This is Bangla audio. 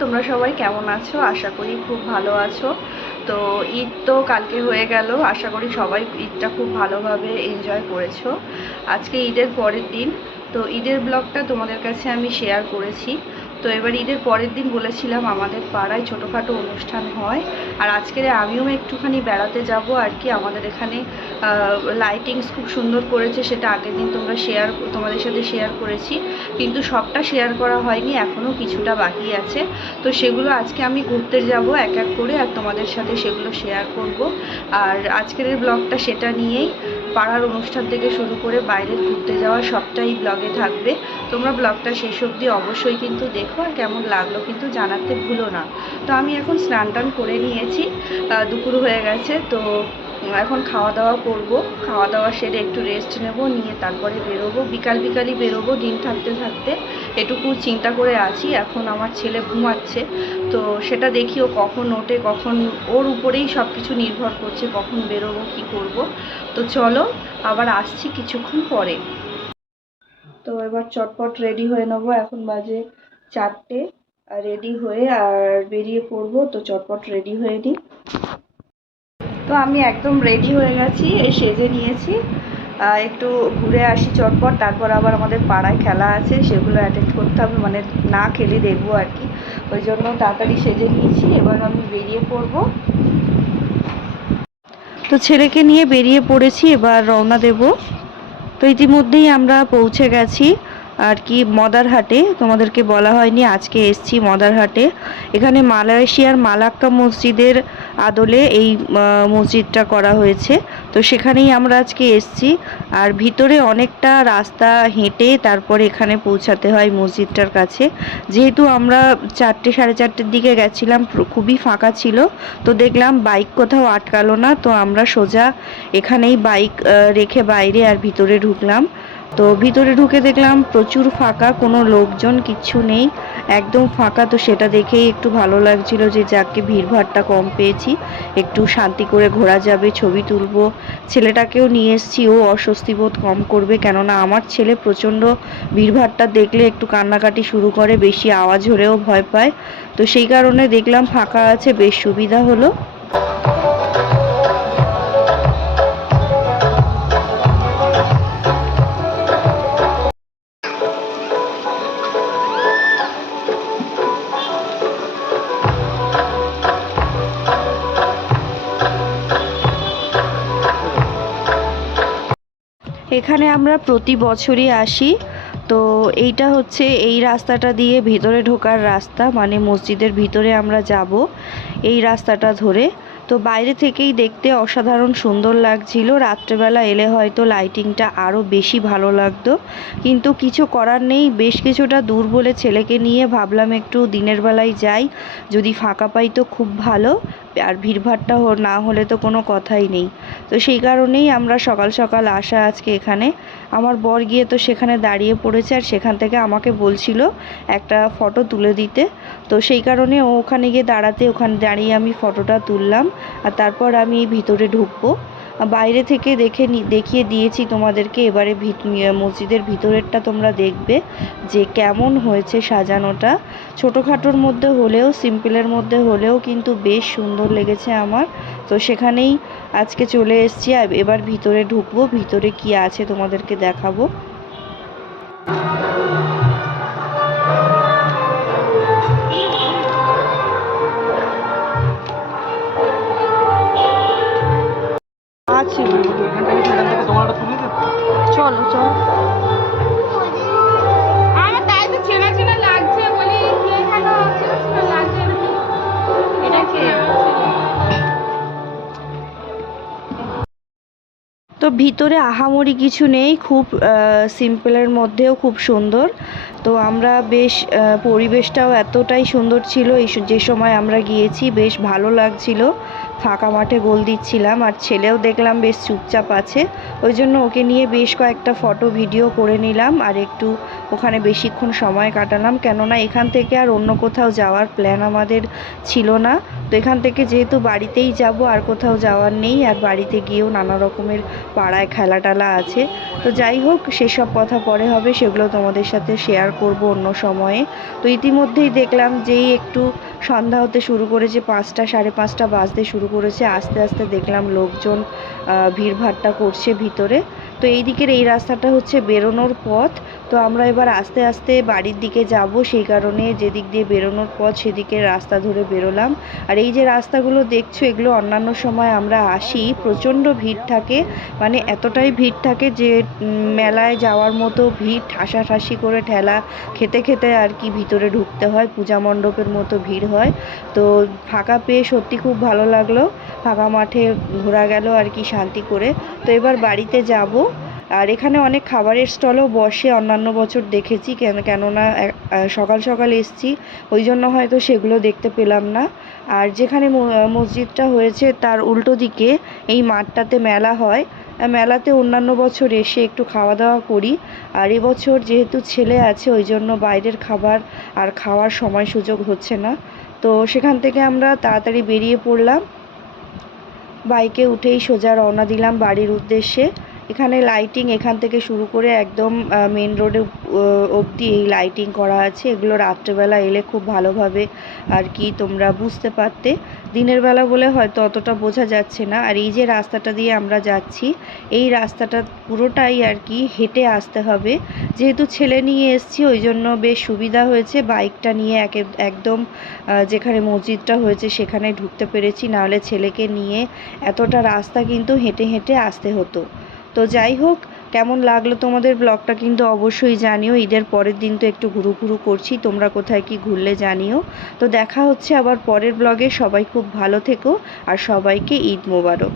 তোমরা সবাই কেমন আছো? আশা করি খুব ভালো আছো। তো ঈদ তো কালকে হয়ে গেল, আশা করি সবাই ঈদটা খুব ভালোভাবে এনজয় করেছ। আজকে ঈদের পরের দিন, তো ঈদের ব্লগটা তোমাদের কাছে আমি শেয়ার করেছি। তো এবার ঈদের পরের দিন বলেছিলাম আমাদের পাড়ায় ছোটোখাটো অনুষ্ঠান হয়। আর আজকের আমিও একটুখানি বেড়াতে যাব আর কি। আমাদের এখানে লাইটিংস খুব সুন্দর করেছে, সেটা আগের দিন তোমরা শেয়ার তোমাদের সাথে শেয়ার করেছি। কিন্তু সবটা শেয়ার করা হয়নি এখনও কিছুটা বাকি আছে। তো সেগুলো আজকে আমি ঘুরতে যাব এক এক করে, আর তোমাদের সাথে সেগুলো শেয়ার করব। আর আজকের ব্লগটা সেটা নিয়েই পাড়ার অনুষ্ঠান থেকে শুরু করে বাইরে ঘুরতে যাওয়া সবটাই ব্লগে থাকবে। তোমরা ব্লগটা শেষ অবধি অবশ্যই কিন্তু দেখো আর কেমন লাগল কিন্তু জানাতে ভুলো না। তো আমি এখন স্নান টান করে নিয়েছি। দুপুর হয়ে গেছে, তো এখন খাওয়া দাওয়া করব। খাওয়া দাওয়া সেরে একটু রেস্ট নেব, নিয়ে তারপরে বেরোবো। বিকাল বিকালই বেরোবো দিন থাকতে থাকতে। এটুকু চিন্তা করে আছি, এখন আমার ছেলে ঘুমাচ্ছে। তো সেটা দেখি ও কখন ওঠে, কখন ওর উপরেই সব কিছু নির্ভর করছে, কখন বেরোবো, কি করব। তো চলো, আবার আসছি কিছুক্ষণ পরে। তো এবার চটপট রেডি হয়ে নেব, এখন বাজে চারটে। রেডি হয়ে আর বেরিয়ে পড়ব, তো চটপট রেডি হয়ে নিই। তো আমি একদম রেডি হয়ে গেছি, এই সেজে নিয়েছি। একটু ঘুরে আসি চটপট, তারপর আবার আমাদের পাড়ায় খেলা আছে, সেগুলো অ্যাটেন্ড করতে হবে মানে না খেলে দেখব আর কি। ওই জন্য তাড়াতাড়ি সেজে নিয়েছি, এবার আমি বেরিয়ে পড়ব। তো ছেলেকে নিয়ে বেরিয়ে পড়েছি, এবার রওনা দেব। তো ইতিমধ্যেই আমরা পৌঁছে গেছি। আর কি, মদারহাটে, তোমাদেরকে বলা হয়নি, আজকে এসছি মদারহাটে। এখানে মালয়েশিয়ার মালাক্কা মসজিদের আদলে এই মসজিদটা করা হয়েছে। তো সেখানেই আমরা আজকে এসছি। আর ভিতরে অনেকটা রাস্তা হেঁটে তারপরে এখানে পৌঁছাতে হয় মসজিদটার কাছে। যেহেতু আমরা চারটে, সাড়ে চারটের দিকে গেছিলাম খুবই ফাঁকা ছিল। তো দেখলাম বাইক কোথাও আটকালো না, তো আমরা সোজা এখানেই বাইক রেখে বাইরে আর ভিতরে ঢুকলাম। তো ভিতরে ঢুকে দেখলাম প্রচুর ফাঁকা, কোনো লোকজন কিচ্ছু নেই, একদম ফাঁকা। তো সেটা দেখেই একটু ভালো লাগছিল যে যাকে ভিড়ভাড়টা কম পেয়েছি, একটু শান্তি করে ঘোরা যাবে, ছবি তুলবো। ছেলেটাকেও নিয়ে এসেছি, ও অস্বস্তি বোধ কম করবে, কেননা আমার ছেলে প্রচণ্ড ভিড়ভাড়টা দেখলে একটু কান্নাকাটি শুরু করে, বেশি আওয়াজ হলেও ভয় পায়। তো সেই কারণে দেখলাম ফাঁকা আছে, বেশ সুবিধা হলো। এখানে আমরা প্রতি বছরই আসি। তো এইটা হচ্ছে এই রাস্তাটা দিয়ে ভিতরে ঢোকার রাস্তা মানে মসজিদের ভিতরে আমরা যাব এই রাস্তাটা ধরে। তো বাইরে থেকেই দেখতে অসাধারণ সুন্দর লাগছিল। রাত্রেবেলা এলে হয়তো লাইটিংটা আরও বেশি ভালো লাগতো। কিন্তু কিছু করার নেই, বেশ কিছুটা দূর বলে ছেলেকে নিয়ে ভাবলাম একটু দিনের বেলায় যাই। যদি ফাঁকা পাই তো খুব ভালো। আর ভিড়ভাড়টা না হলে তো কোনো কথাই নেই। তো সেই কারণেই আমরা সকাল সকাল আসা আজকে এখানে। আমার বর গিয়ে তো সেখানে দাঁড়িয়ে পড়েছে আর সেখান থেকে আমাকে বলছিল একটা ফটো তুলে দিতে। তো সেই কারণে ও ওখানে গিয়ে দাঁড়াতে, ওখানে দাঁড়িয়ে আমি ফটোটা তুললাম। আর তারপর আমি ভিতরে ঢুকবো। বাইরে থেকে দেখে দেখিয়ে দিয়েছি তোমাদেরকে। এবারে ভিত- মসজিদের ভিতরেরটা তোমরা দেখবে যে কেমন হয়েছে সাজানোটা। ছোটোখাটোর মধ্যে হলেও, সিম্পলের মধ্যে হলেও কিন্তু বেশ সুন্দর লেগেছে আমার। তো সেখানেই আজকে চলে এসেছি। এবার ভিতরে ঢুকবো, ভিতরে কি আছে তোমাদেরকে দেখাবো। তো ভিতরে আহামরি কিছু নেই, খুব সিম্পলের মধ্যেও খুব সুন্দর। তো আমরা বেশ পরিবেশটাও এতটাই সুন্দর ছিল, এই যে সময় আমরা গিয়েছি, বেশ ভালো লাগছিল। ফাঁকা মাঠে গোল দিচ্ছিলাম আর ছেলেও দেখলাম বেশ চুপচাপ আছে। ওই জন্য ওকে নিয়ে বেশ কয়েকটা ফটো, ভিডিও করে নিলাম আর একটু ওখানে বেশিক্ষণ সময় কাটালাম। কেননা এখান থেকে আর অন্য কোথাও যাওয়ার প্ল্যান আমাদের ছিল না। তো এখান থেকে যেহেতু বাড়িতেই যাব, আর কোথাও যাওয়ার নেই, আর বাড়িতে গিয়েও নানা রকমের পাড়ায় খেলা টেলা আছে। তো যাই হোক, সেসব কথা পরে হবে, সেগুলো তোমাদের সাথে শেয়ার করব অন্য সময়ে। তো ইতিমধ্যেই দেখলাম যেই একটু সন্ধ্যা হতে শুরু করেছে পাঁচটা, সাড়ে পাঁচটা বাজতে শুরু করেছে। আস্তে আস্তে দেখলাম লোকজন ভিড় ভিড়ভাট্টা করছে ভিতরে। তো এই দিকের এই রাস্তাটা হচ্ছে বেরোনোর পথ। তো আমরা এবার আস্তে আস্তে বাড়ির দিকে যাব, সেই কারণে যেদিক দিয়ে বেরোনোর পথ সেদিকে রাস্তা ধরে বেরোলাম। আর এই যে রাস্তাগুলো দেখছ, এগুলো অন্যান্য সময় আমরা আসি, প্রচণ্ড ভিড় থাকে। মানে এতটাই ভিড় থাকে যে মেলায় যাওয়ার মতো ভিড়, ঠাসাঠাসি করে ঠেলা খেতে খেতে আর কি ভিতরে ঢুকতে হয়, পূজা মণ্ডপের মতো ভিড় হয়। তো ফাঁকা পেয়ে সত্যি খুব ভালো লাগল। ফাঁকা মাঠে ঘোরা গেল আর কি শান্তি করে। তো এবার বাড়িতে যাব। আর এখানে অনেক খাবারের স্টলও বসে, অন্যান্য বছর দেখেছি, কেন কেননা সকাল সকাল এসছি, ওই জন্য হয়তো সেগুলো দেখতে পেলাম না। আর যেখানে মসজিদটা হয়েছে, তার উল্টো দিকে এই মাঠটাতে মেলা হয়। মেলাতে অন্যান্য বছর এসে একটু খাওয়া দাওয়া করি। আর এবছর যেহেতু ছেলে আছে, ওই জন্য বাইরের খাবার আর খাওয়ার সময় সুযোগ হচ্ছে না। তো সেখান থেকে আমরা তাড়াতাড়ি বেরিয়ে পড়লাম। বাইকে উঠেই সোজা রওনা দিলাম বাড়ির উদ্দেশ্যে। এখানে লাইটিং এখান থেকে শুরু করে একদম মেন রোডে অবধি এই লাইটিং করা আছে। এগুলো রাত্রেবেলা এলে খুব ভালোভাবে আর কি তোমরা বুঝতে পারতে। দিনের বেলা বলে হয়তো অতটা বোঝা যাচ্ছে না। আর এই যে রাস্তাটা দিয়ে আমরা যাচ্ছি, এই রাস্তাটা পুরোটাই আর কি হেঁটে আসতে হবে। যেহেতু ছেলে নিয়ে এসেছি, ওই জন্য বেশ সুবিধা হয়েছে। বাইকটা নিয়ে একে, একদম যেখানে মসজিদটা হয়েছে সেখানে ঢুকতে পেরেছি। নাহলে ছেলেকে নিয়ে এতটা রাস্তা কিন্তু হেঁটে হেঁটে আসতে হতো। তো যাই হোক, কেমন লাগল তোমাদের ব্লগটা কিন্তু অবশ্যই জানিও। ঈদের পরের দিন তো একটু ঘুরু ঘুরু করছি, তোমরা কোথায় কি ঘুরলে জানিও। তো দেখা হচ্ছে আবার পরের ব্লগে। সবাই খুব ভালো থেকো আর সবাইকে ঈদ মোবারক।